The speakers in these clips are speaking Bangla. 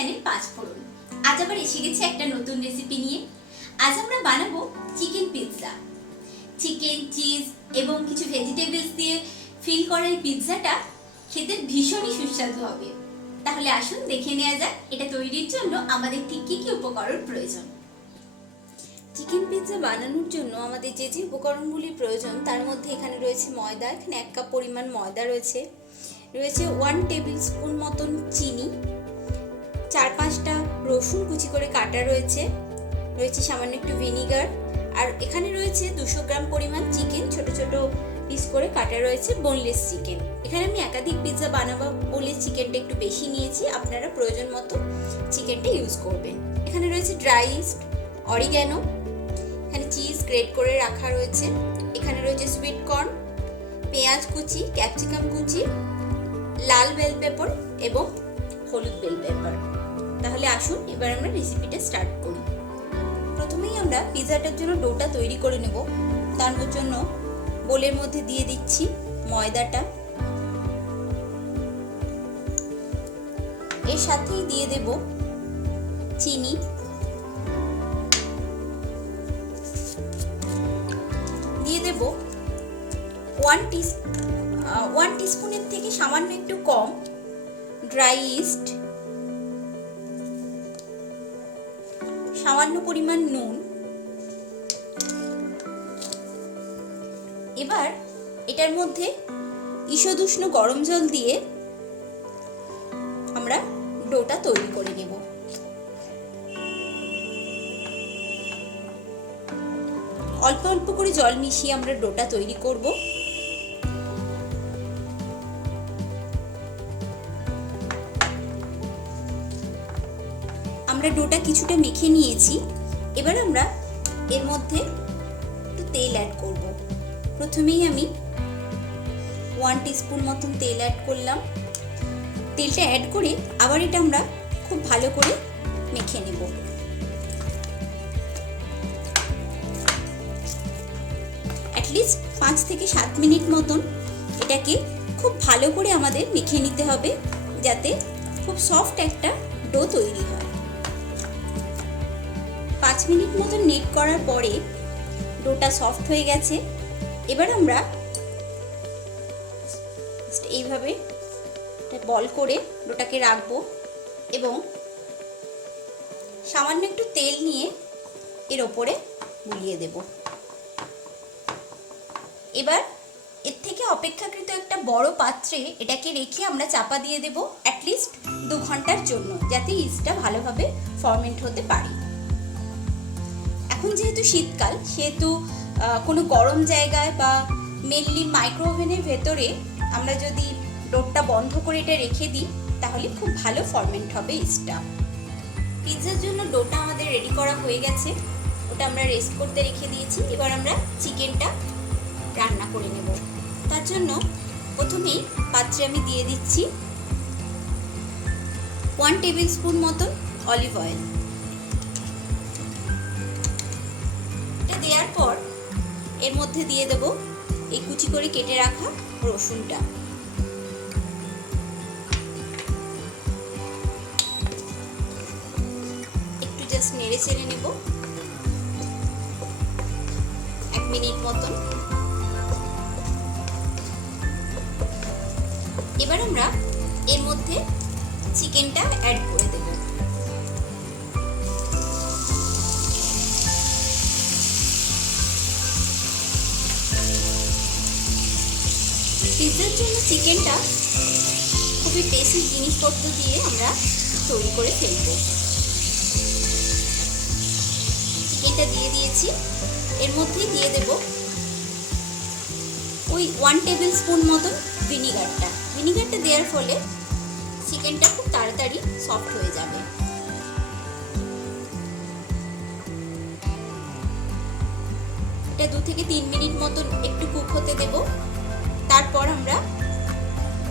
চ্যানেল 5 ফোড়ন। আজ আবার এসে গেছে একটা নতুন রেসিপি নিয়ে। আজ আমরা বানাবো চিকেন পিৎজা। চিকেন, চিজ এবং কিছু ভেজিটেবলস দিয়ে ফিল করা এই পিৎজাটা খেতে ভীষণই সুস্বাদু হবে। তাহলে আসুন দেখে নেওয়া যাক এটা তৈরির জন্য আমাদের ঠিক কি কি উপকরণ প্রয়োজন। চিকেন পিৎজা বানানোর জন্য আমাদের যে যে উপকরণগুলি প্রয়োজন তার মধ্যে এখানে রয়েছে ময়দা, এখানে 1 কাপ পরিমাণ ময়দা রয়েছে, 1 টেবিল স্পুন মতন চিনি, 4-5টা রসুন কুচি করে কাটা রয়েছে সামান্য একটু ভিনিগার, আর এখানে রয়েছে 200 গ্রাম পরিমাণ চিকেন ছোট ছোট পিস করে কাটা রয়েছে, বোনলেস চিকেন। এখানে আমি একাধিক পিৎজা বানাবো বলে চিকেনটা একটু বেশি নিয়েছি, আপনারা প্রয়োজন মতো চিকেনটা ইউজ করবেন। এখানে রয়েছে ড্রাই ইস্ট, অরিগ্যানো, এখানে চিজ গ্রেট করে রাখা রয়েছে, এখানে রয়েছে সুইট কর্ন, পেঁয়াজ কুচি, ক্যাপসিকাম কুচি, লাল বেল পেপার এবং হলুদ বেল পেপার। তাহলে আসুন এবার আমরা রেসিপিটা স্টার্ট করি। প্রথমেই আমরা পিৎজাটার জন্য ডোটা তৈরি করে নেব। তার জন্য বোলের মধ্যে দিয়ে দিচ্ছি ময়দাটা, এর সাথেই দিয়ে দেব চিনি, দিয়ে দেব 1 টিস্পুনের থেকে সামান্য একটু কম ড্রাই ইস্ট, সামান্য পরিমাণ নুন। এবার এটার মধ্যে ঈষদুষ্ণ গরম জল দিয়ে আমরা ডোটা তৈরি করে নেব। অল্প অল্প করে জল মিশিয়ে আমরা ডোটা তৈরি করব। আমরা ডোটা কিছুটা মেখে নিয়েছি। এবার আমরা এর মধ্যে একটু তেল অ্যাড করব। প্রথমেই আমি 1 টিস্পুন মতন তেল অ্যাড করলাম। তেলটা অ্যাড করে আবার এটা আমরা খুব ভালো করে মেখে নেব। অ্যাটলিস্ট 5 থেকে 7 মিনিট মতন এটাকে খুব ভালো করে আমাদের মেখে নিতে হবে, যাতে খুব সফট একটা ডো তৈরি হয়। 5 মিনিট মতন নেট করার পরে ডোটা সফট হয়ে গেছে। এবার আমরা এইভাবে বল করে ডোটাকে রাখবো এবং সামান্য একটু তেল নিয়ে এর ওপরে বুলিয়ে দেব। এবার এর থেকে অপেক্ষাকৃত একটা বড় পাত্রে এটাকে রেখে আমরা চাপা দিয়ে দেব অ্যাটলিস্ট 2 ঘন্টার জন্য, যাতে ইস্টটা ভালোভাবে ফরমেন্ট হতে পারে। এখন যেহেতু শীতকাল, সেহেতু কোনো গরম জায়গায় বা মেনলি মাইক্রোওভেনের ভেতরে আমরা যদি ডোটা বন্ধ করে এটা রেখে দিই তাহলে খুব ভালো ফরমেন্ট হবে ইস্টটা। পিৎজার জন্য ডোটা আমাদের রেডি করা হয়ে গেছে, ওটা আমরা রেস্ট করতে রেখে দিয়েছি। এবার আমরা চিকেনটা রান্না করে নেব। তার জন্য প্রথমেই পাত্রে আমি দিয়ে দিচ্ছি 1 টেবিল স্পুন মতন অলিভ অয়েল। এটা দেওয়ার পর এর মধ্যে দিয়ে দেব এই কুচি করে কেটে রাখা রসুনটা। একটু জাস্ট নেড়ে চেড়ে নেব 1 মিনিট মতন। এবার আমরা এর মধ্যে চিকেনটা অ্যাড করে দেব। পিৎজার জন্য চিকেনটা খুবই বেসিক জিনিসপত্র দিয়ে আমরা তৈরি করে ফেলব। চিকেনটা দিয়ে দিয়েছি, এর মধ্যেই দিয়ে দেব ওই 1 টেবিল স্পুন মতন ভিনিগারটা দেওয়ার ফলে চিকেনটা খুব তাড়াতাড়ি সফট হয়ে যাবে। এটা 2 থেকে 3 মিনিট মতন একটু কুক হতে দেব। তারপর আমরা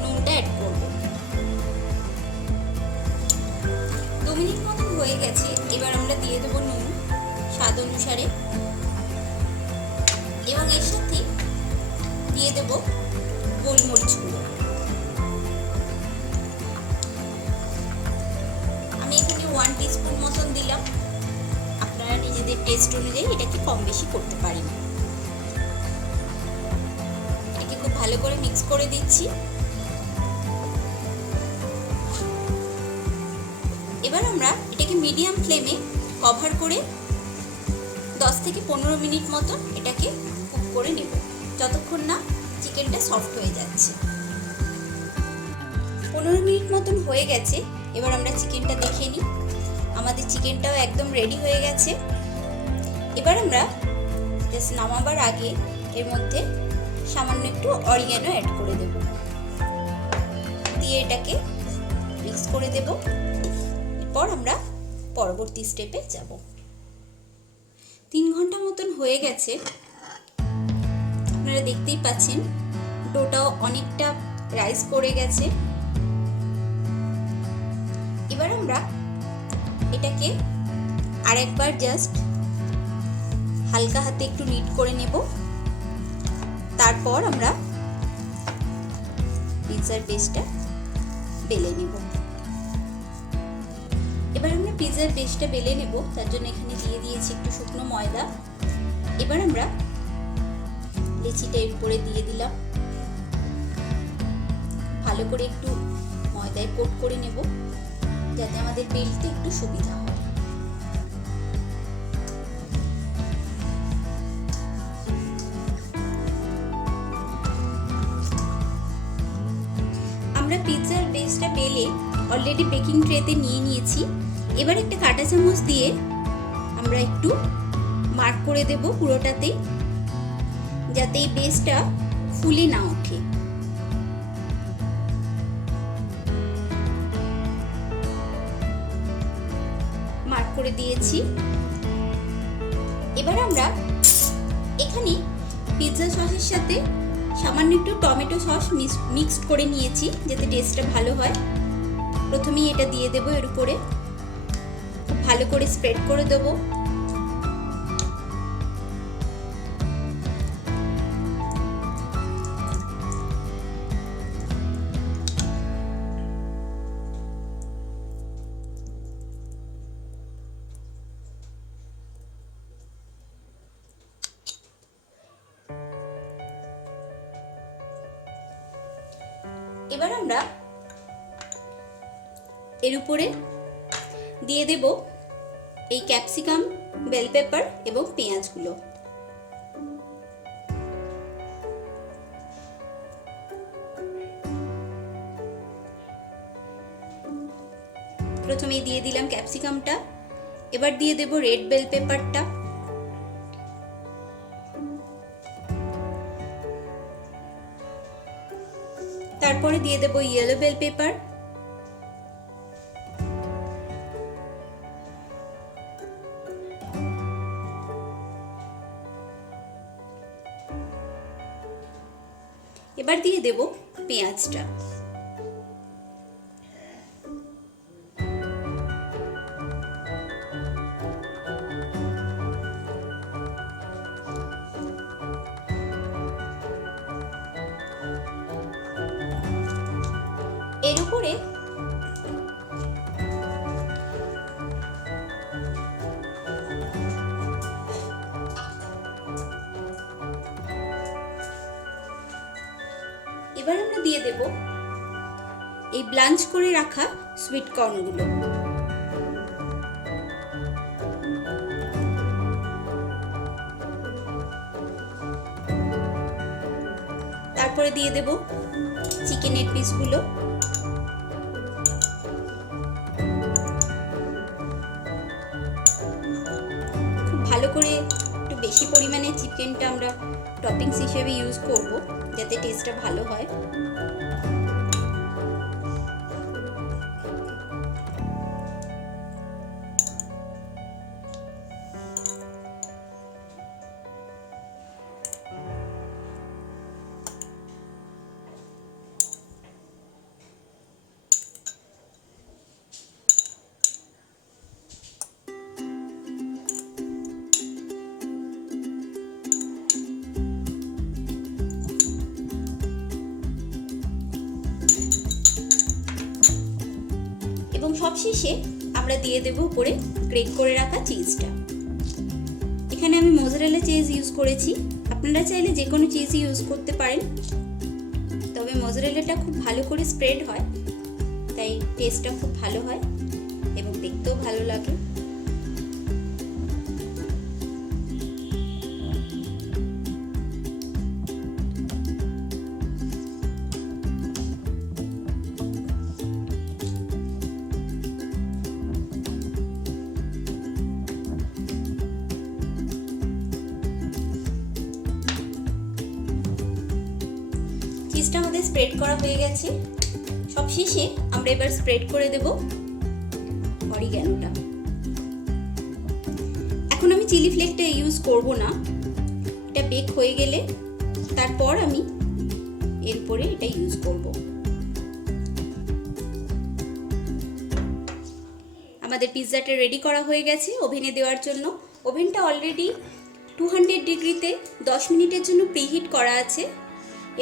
নুনটা অ্যাড করব। 2 মিনিট মতন হয়ে গেছে। এবার আমরা দিয়ে দেব নুন স্বাদ অনুসারে এবং এর সাথে দিয়ে দেব গোলমরিচ গুঁড়ো। আমি দিলাম। আপনারা নিজেদের টেস্ট অনুযায়ী এটাকে কম বেশি করতে পারেন। এটাকে খুব ভালো করে মিক্স করে দিচ্ছি। এবার আমরা এটাকে মিডিয়াম ফ্লেমে কভার করে 10 থেকে 15 মিনিট মতন এটাকে কুক করে নেব, যতক্ষণ না চিকেনটা সফট হয়ে যাচ্ছে। 15 মিনিট মতন হয়ে গেছে। এবার আমরা চিকেনটা দেখে নিই। আমাদের চিকেনটাও একদম রেডি হয়ে গেছে। এবার আমরা জাস্ট নামাবার আগে এর মধ্যে সামান্য একটু অরিগানো অ্যাড করে দেব, দিয়ে এটাকে মিক্স করে দেব। এরপর আমরা পরবর্তী স্টেপে যাব। 3 ঘন্টা মতন হয়ে গেছে। আপনারা দেখতেই পাচ্ছেন ডোটাও অনেকটা রাইস করে গেছে। এবার আমরা এটাকে আরেকবার জাস্ট হালকা হাতে একটু নিট করে নেব। তারপর আমরা পিৎজার বেসটা বেলে নেব। এবার আমরা পিৎজার বেসটা বেলে নেব, তার জন্য এখানে দিয়ে দিয়েছি একটু শুকনো ময়দা। এবার আমরা লেচিটা এর উপরে দিয়ে দিলাম। ভালো করে একটু ময়দায় কোট করে নেব, যাতে আমাদের বেলতে একটু সুবিধা হয়। আমরা পিৎজার বেসটা বেলে অলরেডি বেকিং ট্রেতে নিয়ে নিয়েছি। এবার একটা কাঁটা চামচ দিয়ে আমরা একটু মার্ক করে দেব পুরোটাতে, যাতে এই বেসটা ফুলে না ওঠে। মার্ক করে দিয়েছি। এবার আমরা এখানে পিৎজা সসের সাথে সামান্য একটু টমেটো সস মিক্সড করে নিয়েছি, যাতে টেস্টটা ভালো হয়। প্রথমেই এটা দিয়ে দেবো এর উপরে, খুব ভালো করে স্প্রেড করে দেবো। এবার আমরা এর উপরে দিয়ে দেব এই ক্যাপসিকাম, বেল পেপার এবং পেঁয়াজগুলো। প্রথমেই দিয়ে দিলাম ক্যাপসিকামটা, এবার দিয়ে দেব রেড বেল পেপারটা, তারপরে দিয়ে দেব ইয়েলো বেল পেপার, এবার দিয়ে দেব পেঁয়াজটা। এর উপরে এবার আমরা দিয়ে দেব এই ব্লাঞ্চ করে রাখা সুইট কর্নগুলো। তারপরে দিয়ে দেব চিকেনের পিসগুলো। খুব ভালো করে একটু বেশি পরিমাণে চিকেনটা আমরা টপিংস হিসেবে ইউজ করব, যাতে টেস্টটা ভালো হয়। এবং সবশেষে আমরা আমরা দিয়ে দেব উপরে গ্রেট করে রাখা চিজটা। এখানে আমি মোজারেলা চিজ ইউজ করেছি, আপনারা চাইলে যে কোনো চিজ ইউজ করতে পারেন, তবে মোজারেলাটা খুব ভালো করে স্প্রেড হয়, তাই টেস্টটা খুব ভালো হয় এবং দেখতেও ভালো লাগে। চিজটা আমাদের স্প্রেড করা হয়ে গেছে। সব শেষে আমরা এবার স্প্রেড করে দেব অরিগ্যানোটা। এখন আমি চিলি ফ্লেকটা ইউজ করব না, এটা বেক হয়ে গেলে তারপর আমি এরপরে এটা ইউজ করব। আমাদের পিৎজাটা রেডি করা হয়ে গেছে ওভেনে দেওয়ার জন্য। ওভেনটা অলরেডি 200 ডিগ্রিতে 10 মিনিটের জন্য প্রিহিট করা আছে।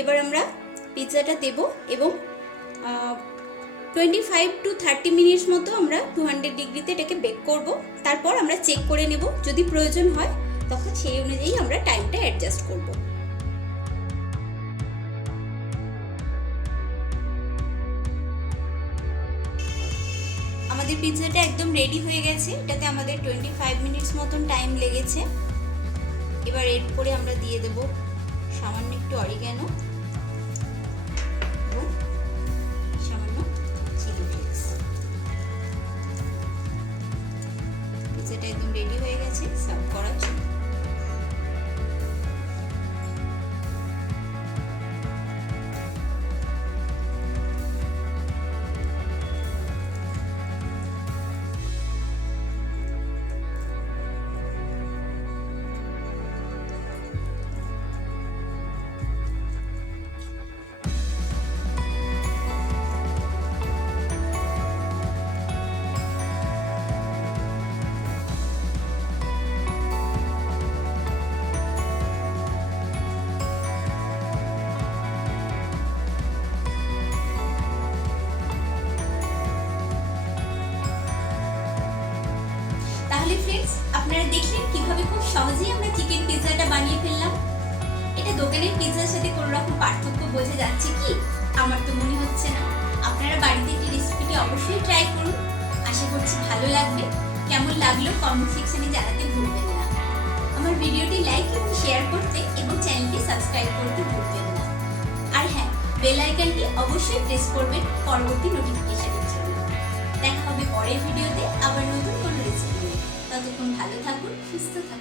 এবার আমরা পিৎজাটা দেব এবং 25 to 30 মিনিটস মতো আমরা 200 ডিগ্রিতে এটাকে বেক করব। তারপর আমরা চেক করে নেব, যদি প্রয়োজন হয় তখন সেই অনুযায়ী আমরা টাইমটা অ্যাডজাস্ট করব। আমাদের পিৎজাটা একদম রেডি হয়ে গেছে, এটাতে আমাদের 25 মিনিটস মতন টাইম লেগেছে। এবার এরপরে আমরা দিয়ে দেব সামান্য একটু অরিগ্যানো এবং সামান্য চিলি ফ্লেক্স। পিৎজাটা একদম রেডি হয়ে গেছে সার্ভ করার জন্য। তাহলে ফ্রেন্ডস, আপনারা দেখলেন কিভাবে খুব সহজেই আমরা চিকেন পিৎজাটা বানিয়ে ফেললাম। এটা দোকানের পিৎজার সাথে কোনো রকম পার্থক্য বোঝা যাচ্ছে কি? আমার তো মনে হচ্ছে না। আপনারা বাড়িতে এই রেসিপিটি অবশ্যই ট্রাই করুন, আশা করছি ভালো লাগবে। কেমন লাগলো কমেন্ট সেকশনে জানাতে ভুলবেন না। আমার ভিডিওটি লাইক এবং শেয়ার করতে এবং চ্যানেলটি সাবস্ক্রাইব করতে ভুলবেন না। আর হ্যাঁ, বেল আইকনটি অবশ্যই প্রেস করবেন পরবর্তী নোটিফিকেশনের জন্য। দেখা হবে পরের ভিডিওতে আবার নতুন কোনো রেসিপি নিয়ে। ততক্ষণ ভালো থাকুন, সুস্থ থাকুন।